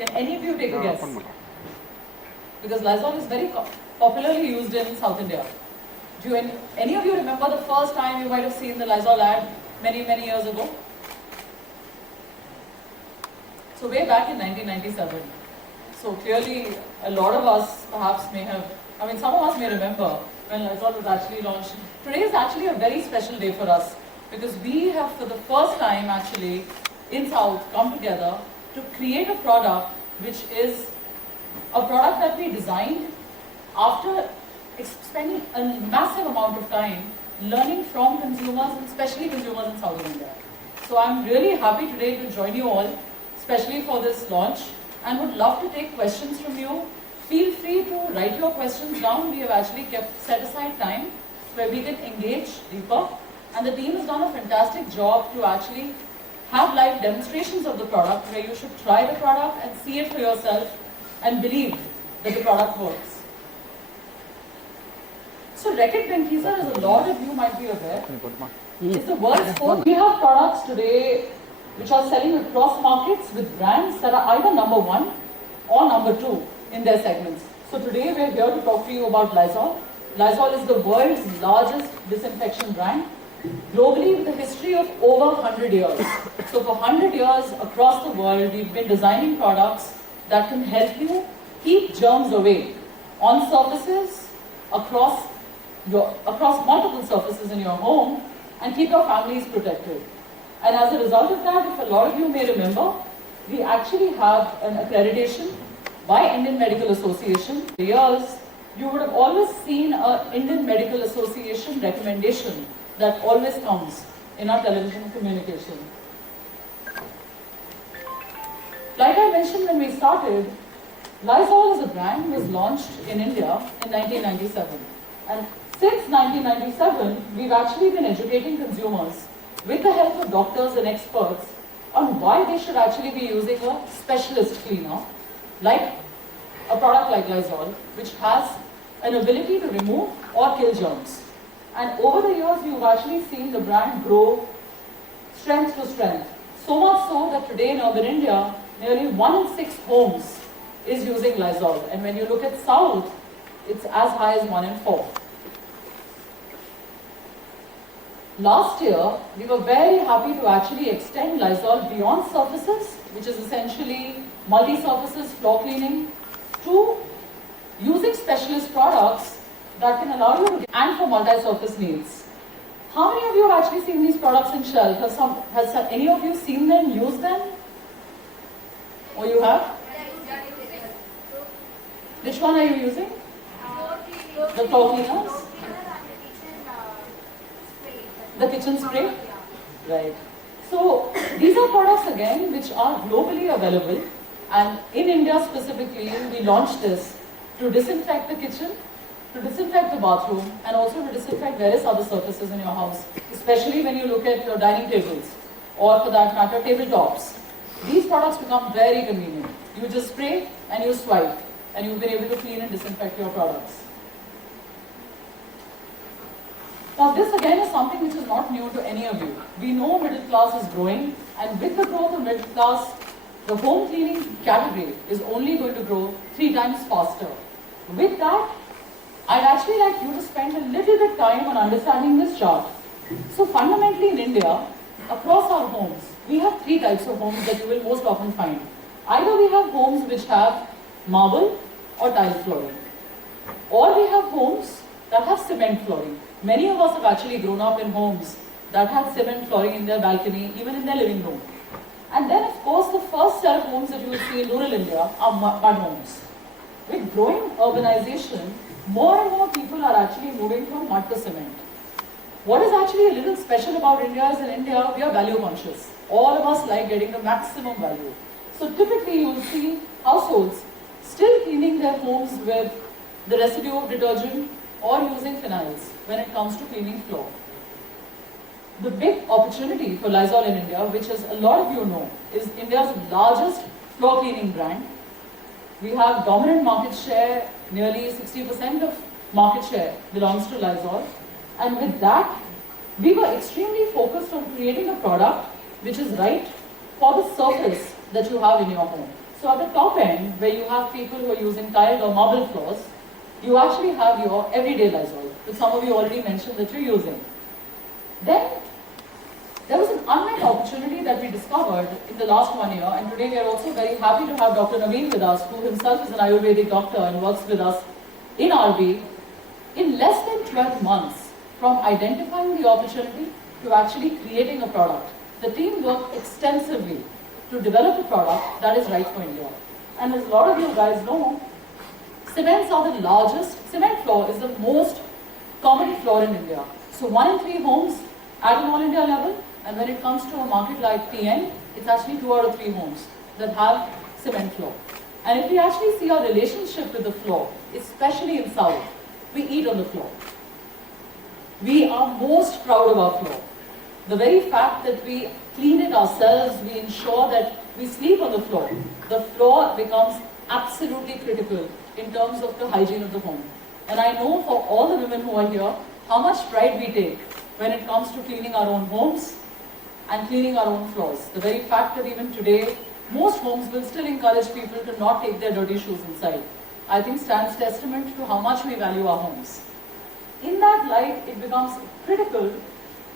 Can any of you take a guess? Because Lizol is very popularly used in South India. Do any of you remember the first time you might have seen the Lizol ad many, many years ago? So way back in 1997. So clearly a lot of us perhaps may have, some of us may remember when Lizol was actually launched. Today is actually a very special day for us because we have for the first time actually in South come together to create a product which is a product that we designed after spending a massive amount of time learning from consumers, and especially consumers in Southern India. So I'm really happy today to join you all, especially for this launch, and would love to take questions from you. Feel free to write your questions down. We have actually set aside time where we can engage deeper, and the team has done a fantastic job to actually have live demonstrations of the product where you should try the product and see it for yourself and believe that the product works. So Reckitt Benckiser, as a lot of you might be aware, is the world's fourth. We have products today which are selling across markets with brands that are either number one or number two in their segments. So today we're here to talk to you about Lizol. Lizol is the world's largest disinfection brand, globally with a history of over 100 years. So for 100 years across the world, we've been designing products that can help you keep germs away on surfaces, across multiple surfaces in your home, and keep your families protected. And as a result of that, if a lot of you may remember, we actually have an accreditation by Indian Medical Association. For years, you would have always seen an Indian Medical Association recommendation that always comes in our television communication. Like I mentioned when we started, Lizol as a brand was launched in India in 1997. And since 1997, we've actually been educating consumers with the help of doctors and experts on why they should actually be using a specialist cleaner, like a product like Lizol, which has an ability to remove or kill germs. And over the years, you've actually seen the brand grow strength to strength. So much so that today in urban India, nearly 1 in 6 homes is using Lizol. And when you look at South, it's as high as 1 in 4. Last year, we were very happy to actually extend Lizol beyond surfaces, which is essentially multi-surfaces floor cleaning, to using specialist products that can allow you to, and for multi-surface needs. How many of you have actually seen these products in shelf? Has any of you seen them, used them? Or you have? Which one are you using? The floor cleaners? The kitchen spray? Right. So these are products again which are globally available, and in India specifically we launched this to disinfect the kitchen, to disinfect the bathroom, and also to disinfect various other surfaces in your house, especially when you look at your dining tables or for that matter tabletops. These products become very convenient. You just spray and you swipe and you've been able to clean and disinfect your products. Now this again is something which is not new to any of you. We know middle class is growing, and with the growth of middle class, the home cleaning category is only going to grow 3 times faster. With that, I'd actually like you to spend a little bit time on understanding this chart. So fundamentally in India, across our homes, we have 3 types of homes that you will most often find. Either we have homes which have marble or tile flooring, or we have homes that have cement flooring. Many of us have actually grown up in homes that had cement flooring in their balcony, even in their living room. And then of course the first set of homes that you will see in rural India are mud homes. With growing urbanization, more and more people are actually moving from mud to cement. What is actually a little special about India is in India, we are value conscious. All of us like getting the maximum value. So typically you will see households still cleaning their homes with the residue of detergent or using phenyls when it comes to cleaning floor. The big opportunity for Lizol in India, which as a lot of you know, is India's largest floor cleaning brand. We have dominant market share, nearly 60% of market share belongs to Lizol. And with that, we were extremely focused on creating a product which is right for the surface that you have in your home. So at the top end, where you have people who are using tiled or marble floors, you actually have your everyday Lizol, which some of you already mentioned that you're using. Then, there was an unmet opportunity that we discovered in the last 1 year, and today we are also very happy to have Dr. Naveen with us, who himself is an Ayurvedic doctor and works with us in RB. In less than 12 months, from identifying the opportunity to actually creating a product, the team worked extensively to develop a product that is right for India. And as a lot of you guys know, cements are the largest, cement floor is the most common floor in India. So 1 in 3 homes at an all India level, and when it comes to a market like PN, it's actually 2 out of 3 homes that have cement floor. And if we actually see our relationship with the floor, especially in South, we eat on the floor. We are most proud of our floor. The very fact that we clean it ourselves, we ensure that we sleep on the floor. The floor becomes absolutely critical in terms of the hygiene of the home. And I know for all the women who are here, how much pride we take when it comes to cleaning our own homes and cleaning our own floors. The very fact that even today, most homes will still encourage people to not take their dirty shoes inside, I think stands testament to how much we value our homes. In that light, it becomes critical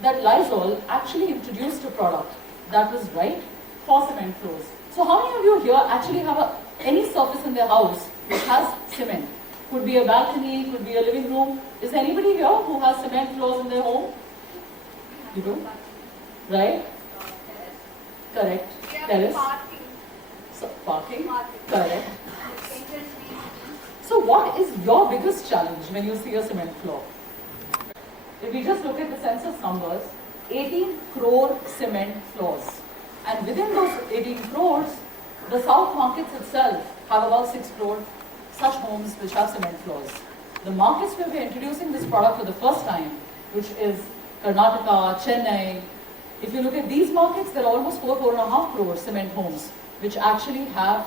that Lizol actually introduced a product that was right for cement floors. So how many of you here actually have any surface in their house which has cement? Could be a balcony, could be a living room. Is there anybody here who has cement floors in their home? You do? Right? Correct. Terrace. Parking. So, parking. Correct. So what is your biggest challenge when you see a cement floor? If we just look at the census numbers, 18 crore cement floors. And within those 18 crores, the South markets itself have about 6 crore such homes which have cement floors. The markets where we are introducing this product for the first time, which is Karnataka, Chennai, if you look at these markets, there are almost 4.5 crore cement homes which actually have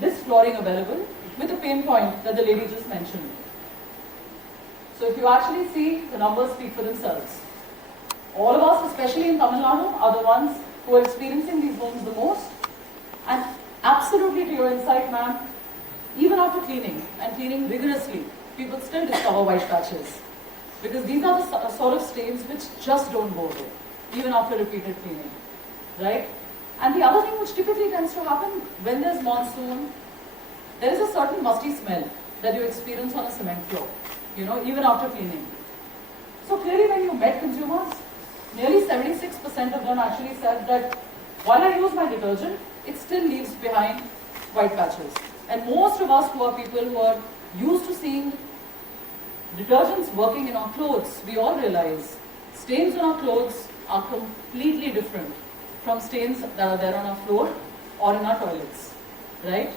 this flooring available with the pain point that the lady just mentioned. So if you actually see, the numbers speak for themselves. All of us, especially in Tamil Nadu, are the ones who are experiencing these homes the most. And absolutely to your insight, ma'am, even after cleaning and cleaning rigorously, people still discover white patches. Because these are the sort of stains which just don't go away, even after repeated cleaning, right? And the other thing which typically tends to happen when there's monsoon, there is a certain musty smell that you experience on a cement floor, even after cleaning. So clearly when you met consumers, nearly 76% of them actually said that while I use my detergent, it still leaves behind white patches. And most of us who are people who are used to seeing detergents working in our clothes, we all realize stains on our clothes are completely different from stains that are there on our floor or in our toilets, right?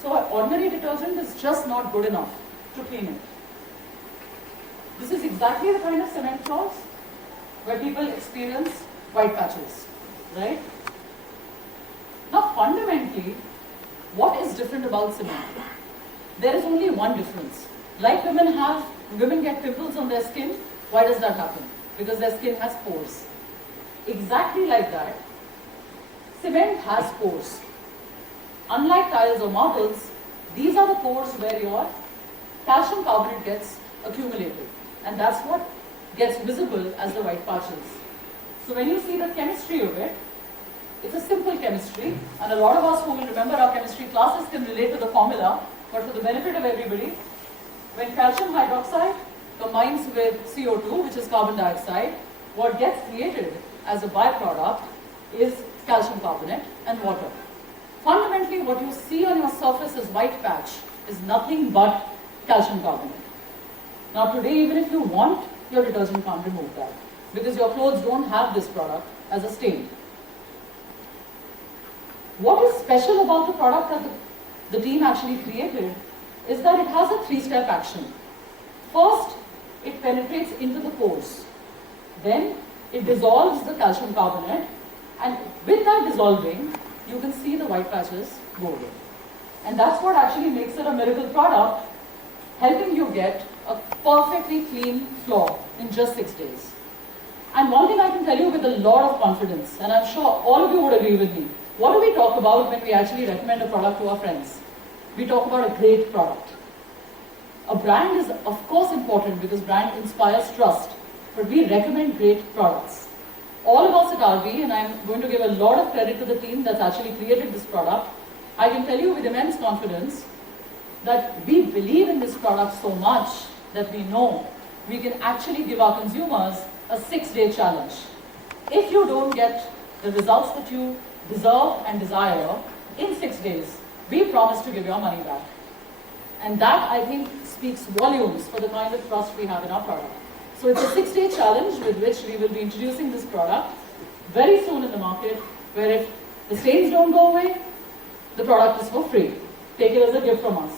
So ordinary detergent is just not good enough to clean it. This is exactly the kind of cement floors where people experience white patches, right? Now fundamentally, what is different about cement? There is only one difference. Like women get pimples on their skin. Why does that happen? Because their skin has pores. Exactly like that, cement has pores. Unlike tiles or marbles, these are the pores where your calcium carbonate gets accumulated. And that's what gets visible as the white patches. So when you see the chemistry of it, it's a simple chemistry, and a lot of us who will remember our chemistry classes can relate to the formula, but for the benefit of everybody, when calcium hydroxide combines with CO2, which is carbon dioxide, what gets created as a byproduct is calcium carbonate and water. Fundamentally, what you see on your surface as white patch is nothing but calcium carbonate. Now today, even if you want, your detergent can't remove that, because your clothes don't have this product as a stain. What is special about the product that the team actually created is that it has a 3-step action. First, it penetrates into the pores. Then, it dissolves the calcium carbonate, and with that dissolving, you can see the white patches go away. And that's what actually makes it a miracle product, helping you get a perfectly clean floor in just 6 days. And one thing I can tell you with a lot of confidence, and I'm sure all of you would agree with me, What do we talk about when we actually recommend a product to our friends? We talk about a great product. A brand is of course important because brand inspires trust, but we recommend great products. All of us at RB, and I'm going to give a lot of credit to the team that's actually created this product, I can tell you with immense confidence that we believe in this product so much that we know we can actually give our consumers a 6-day challenge. If you don't get the results that you deserve and desire in 6 days, we promise to give your money back. And that, I think, speaks volumes for the kind of trust we have in our product. So it's a 6-day challenge with which we will be introducing this product very soon in the market, where if the stains don't go away, the product is for free. Take it as a gift from us.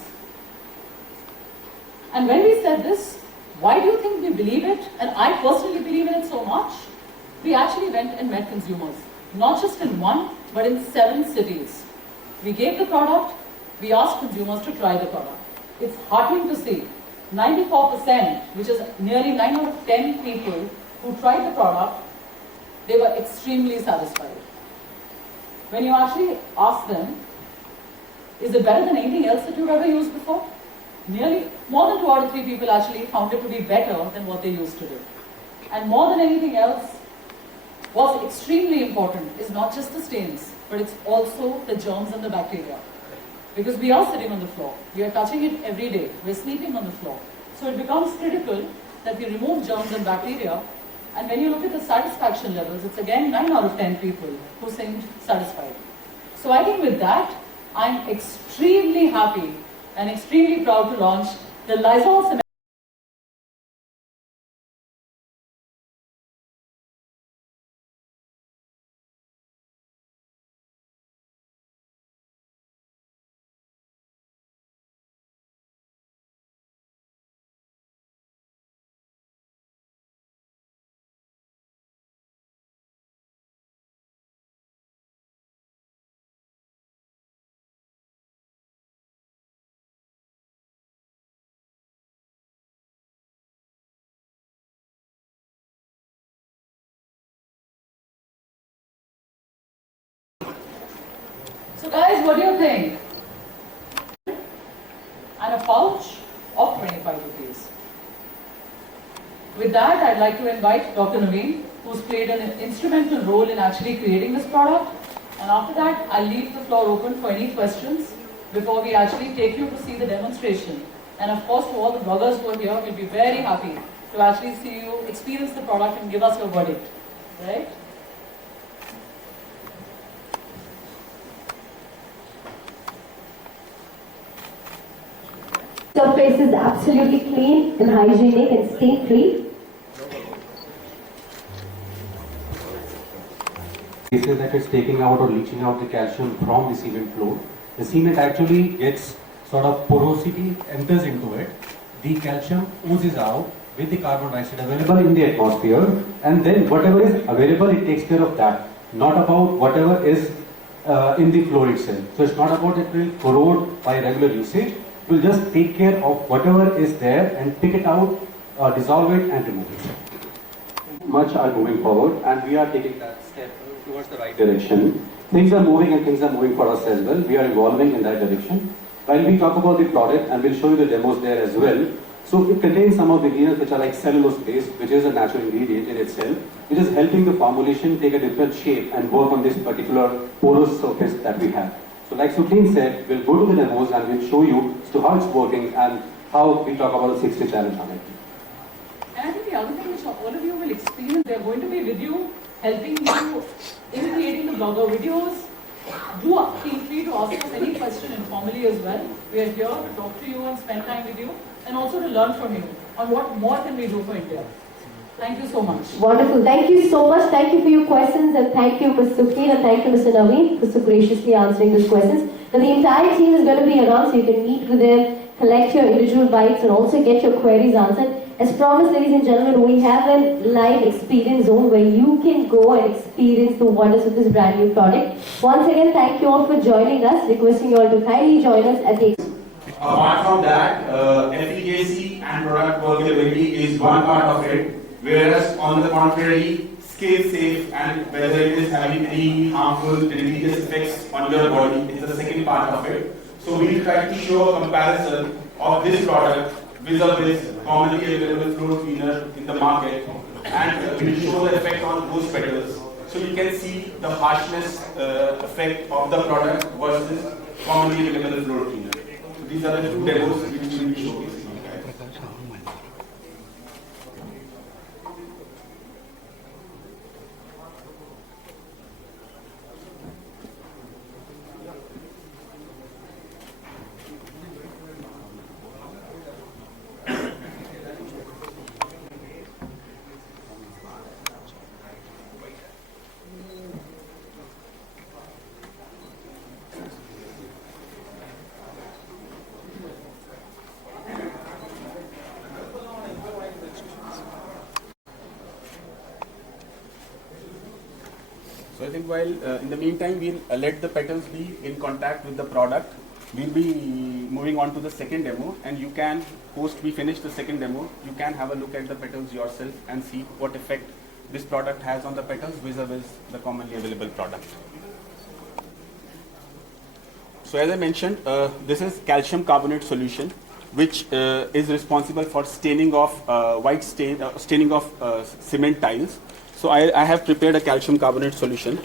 And when we said this, why do you think we believe it? And I personally believe in it so much. We actually went and met consumers, not just in 1, but in 7 cities. We gave the product, we asked consumers to try the product. It's heartening to see 94%, which is nearly 9 out of 10 people who tried the product, they were extremely satisfied. When you actually ask them, is it better than anything else that you've ever used before? Nearly more than 2 out of 3 people actually found it to be better than what they used to do. And more than anything else, what's extremely important is not just the stains, but it's also the germs and the bacteria. Because we are sitting on the floor, we are touching it every day, we're sleeping on the floor. So it becomes critical that we remove germs and bacteria. And when you look at the satisfaction levels, it's again 9 out of 10 people who seemed satisfied. So I think with that, I'm extremely happy and extremely proud to launch the Lizol cement. So guys, what do you think? And a pouch of 25 rupees. With that, I'd like to invite Dr. Naveen, who's played an instrumental role in actually creating this product. And after that, I'll leave the floor open for any questions before we actually take you to see the demonstration. And of course, to all the bloggers who are here, we'll be very happy to actually see you experience the product and give us your verdict. Right? Surface is absolutely clean and hygienic and stain free. Cases that it's taking out or leaching out the calcium from the cement floor. The cement actually gets sort of porosity, enters into it. The calcium oozes out with the carbon dioxide available in the atmosphere, and then whatever is available, it takes care of that. Not about whatever is in the floor itself. So it's not about it will corrode by regular usage. It will just take care of whatever is there and pick it out, dissolve it and remove it. Much are moving forward, and we are taking that step towards the right direction. Things are moving and things are moving for us as well. We are evolving in that direction. While we talk about the product, and we'll show you the demos there as well. So it contains some of the ingredients which are like cellulose base, which is a natural ingredient in itself, which is helping the formulation take a different shape and work on this particular porous surface that we have. So like Supreme said, we'll go to the demos and we'll show you as to how it's working and how we talk about the 6-day challenge on it. And I think the other thing which all of you will experience, they're going to be with you, helping you in creating the blogger videos. Do feel free to ask us any question informally as well. We are here to talk to you and spend time with you, and also to learn from you on what more can we do for India. Thank you so much. Wonderful. Thank you so much. Thank you for your questions, and thank you, Mr. Sukhi, and thank you, Mr. Naveen, for so graciously answering those questions. Now, the entire team is going to be around, so you can meet with them, collect your individual bites, and also get your queries answered. As promised, ladies and gentlemen, we have a live experience zone where you can go and experience the wonders of this brand new product. Once again, thank you all for joining us. Requesting you all to kindly join us at the... Apart from that, efficacy and product workability is one part of it, whereas on the contrary, scale safe and whether it is having any harmful deleterious effects on your body is the second part of it. So we'll try to show a comparison of this product vis-a-vis commonly available floor cleaner in the market, and we'll show the effect on those petals. So you can see the harshness effect of the product versus commonly available floor cleaner. So these are the two demos which we will be showcasing. So I think while in the meantime we'll let the petals be in contact with the product. We'll be moving on to the second demo, and you can, post we finish the second demo, you can have a look at the petals yourself and see what effect this product has on the petals vis-a-vis the commonly available product. So as I mentioned, this is calcium carbonate solution, which is responsible for staining of staining of cement tiles. So I have prepared a calcium carbonate solution.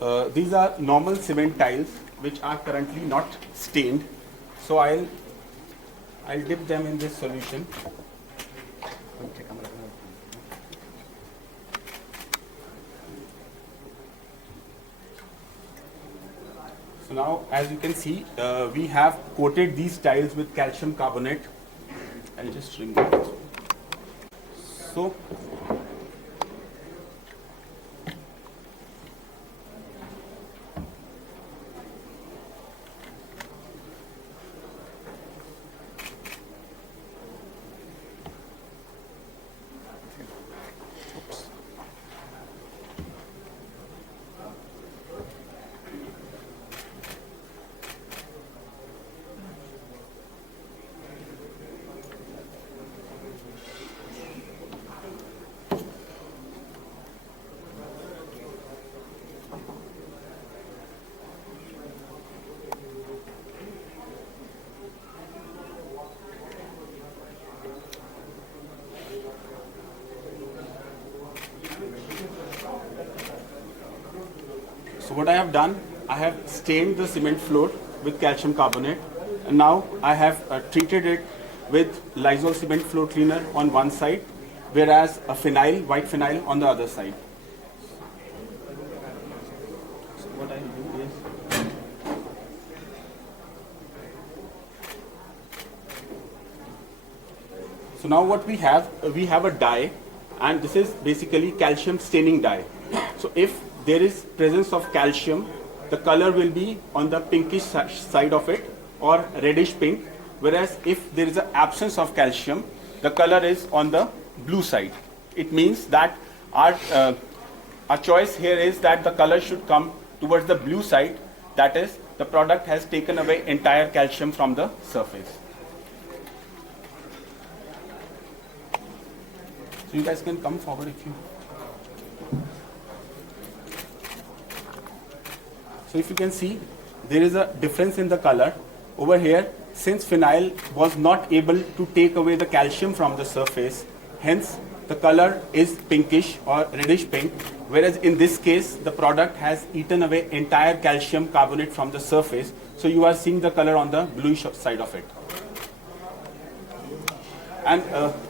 So these are normal cement tiles which are currently not stained. So I'll dip them in this solution. So now, as you can see, we have coated these tiles with calcium carbonate. I'll just remove it. So, what I have done, I have stained the cement floor with calcium carbonate, and now I have treated it with Lizol cement floor cleaner on one side, whereas a phenyl, white phenyl, on the other side. So what I do is, so now what we have a dye, and this is basically calcium staining dye. So if there is presence of calcium, the color will be on the pinkish side of it or reddish pink, whereas if there is an absence of calcium, the color is on the blue side. It means that our choice here is that the color should come towards the blue side, that is, the product has taken away entire calcium from the surface. So you guys can come forward if you... So if you can see, there is a difference in the color. Over here, since phenyl was not able to take away the calcium from the surface, hence the color is pinkish or reddish pink, whereas in this case, the product has eaten away entire calcium carbonate from the surface. So you are seeing the color on the bluish side of it. And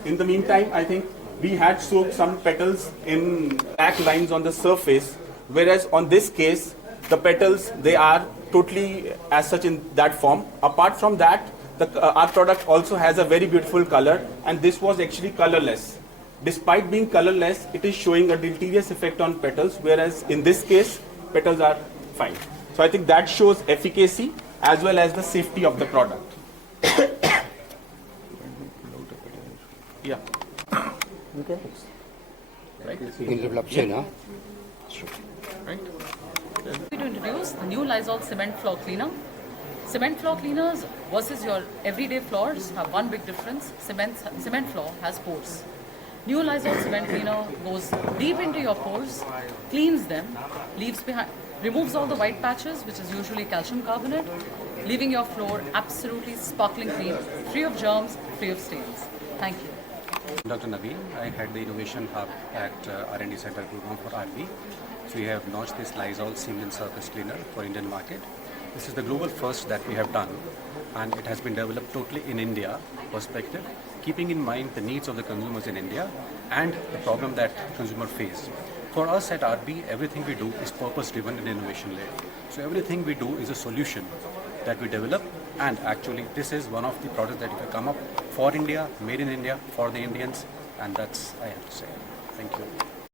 in the meantime, I think we had soaked some petals in black lines on the surface, whereas on this case, the petals, they are totally as such in that form. Apart from that, our product also has a very beautiful color, and this was actually colorless. Despite being colorless, it is showing a deleterious effect on petals, whereas in this case, petals are fine. So I think that shows efficacy as well as the safety of the product. Yeah. Okay. right? In development, huh? Right? To introduce the new Lizol cement floor cleaner. Cement floor cleaners versus your everyday floors have one big difference. Cement floor has pores. New Lizol cement cleaner goes deep into your pores, cleans them, removes all the white patches, which is usually calcium carbonate, leaving your floor absolutely sparkling clean, free of germs, free of stains. Thank you. Dr. Naveen, I had the Innovation Hub at R&D Center program for RB. So we have launched this Lizol Cement Surface Cleaner for Indian market. This is the global first that we have done, and it has been developed totally in India perspective, keeping in mind the needs of the consumers in India and the problem that consumer face. For us at RB, everything we do is purpose-driven and innovation-led. So everything we do is a solution that we develop, and actually this is one of the products that we come up for India, made in India, for the Indians, and that's I have to say. Thank you.